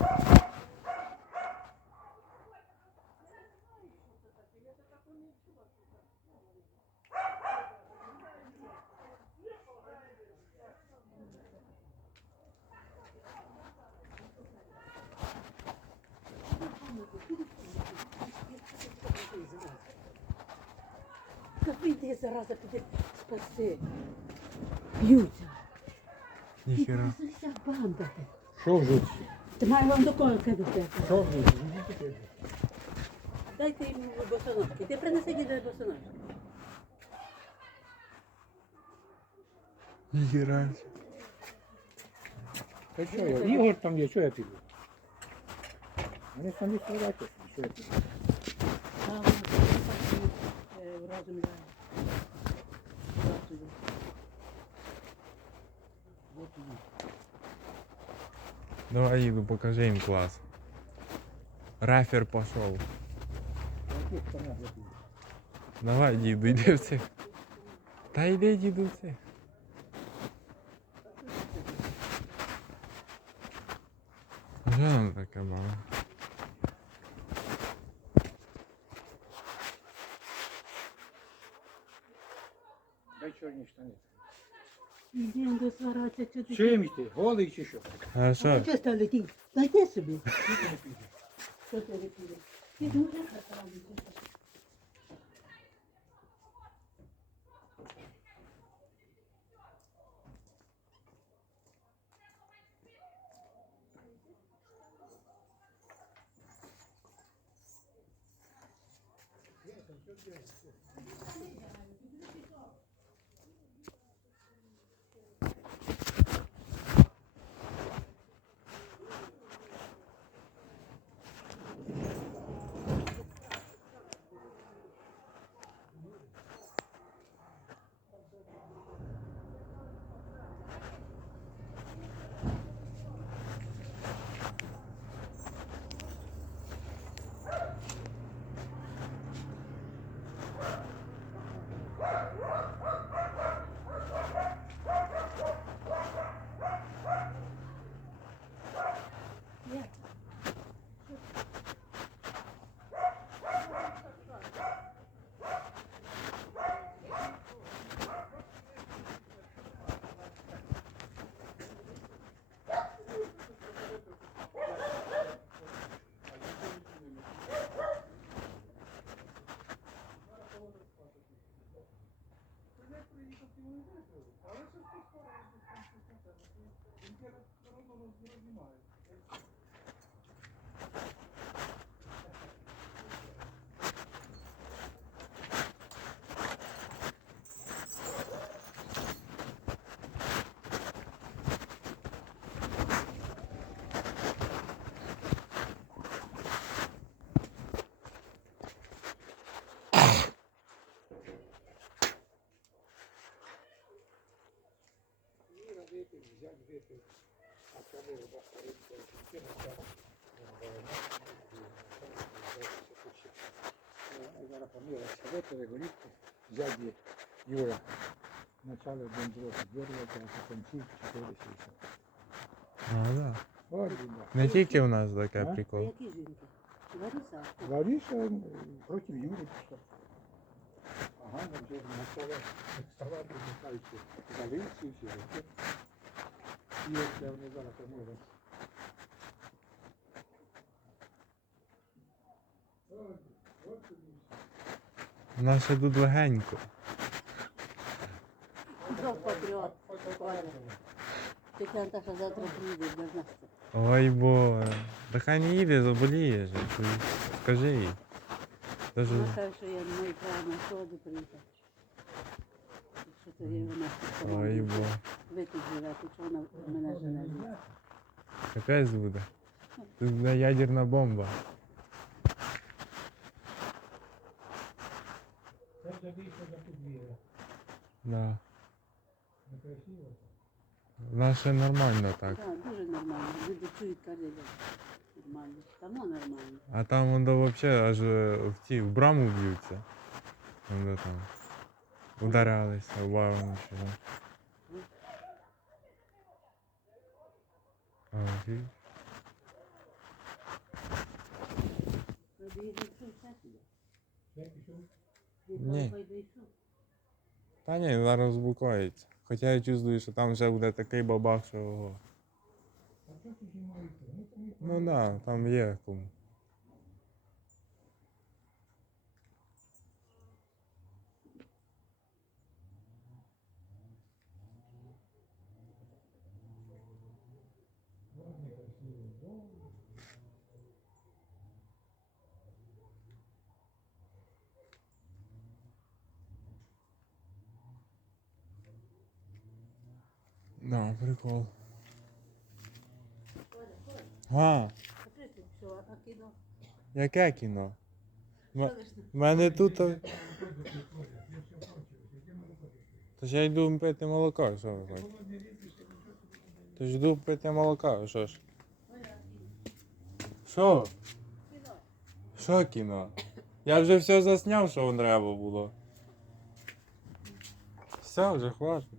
Та вийди зараза, піди спаси. Б'ються. Ніхера. Ти вся банда. ти. Що вже? Ти має вам до кого кидати. Дайте йому босоножки. Ти принеси діда босоножки. Ніхера. Та що я? Ігор там є, що я піду? Вони самі справляться, що я піду. Разом ляє. Разом. Давай їду, покажи їм клас. Рафер пошов. Яких штанах я піду? Давай, діду, йди в цих. Та йди, діду, в цих. Що нам таке мало? Дай чорні штани. До свараться, що ти? Чим йти? Голий чи що? А що? Що стали ті? Дайте собі. Що ти не? Ти дуже красавий. Віра взять випив. А ви вода старенька, кінки. Зараз помилася, випили горівку, взять є. Юра. Начало один другого підвірвати, а потім ці 4 60. А, да. Ой, біда. Не тільки в нас А? А прикол. які жінки? Лариса. Лариса проти Юри пішла. Ага, ну вже почала вставати, не знаю, чи от я вони зараз нас ще тут легенько. Знов патріот. Тільки Антоша завтра приїде без нас. Ой боже. Та хай не їде, заболіє же. Ти Скажи їй. Даже... Вона каже, що я не маю права на сходи приїхати. Що то є вона Ой боже. Ви тут живете, що вона мене жене. Капець буде. Тут буде ядерна бомба. Це вже більше за підвіра. Да. Некрасиво. У нас ще нормально так. Так, дуже нормально. Люди чують, каже, да, нормально. Тому нормально. А там воно взагалі аж е, в ті в браму б'ються. Воно там. Ударялися, убавлено ще. Один. Ні. Та ні, зараз збукається. Хоча я чувствую, що там вже буде такий бабах, що. Ну так, да, там є кому. Да, прикол. А, яке кіно? В мене тут. То ж я йду пити молоко, що ви хочете? То ж йду пити молоко, що ж? Що? Що кіно? Я вже все засняв, що треба було. Все, вже хватить.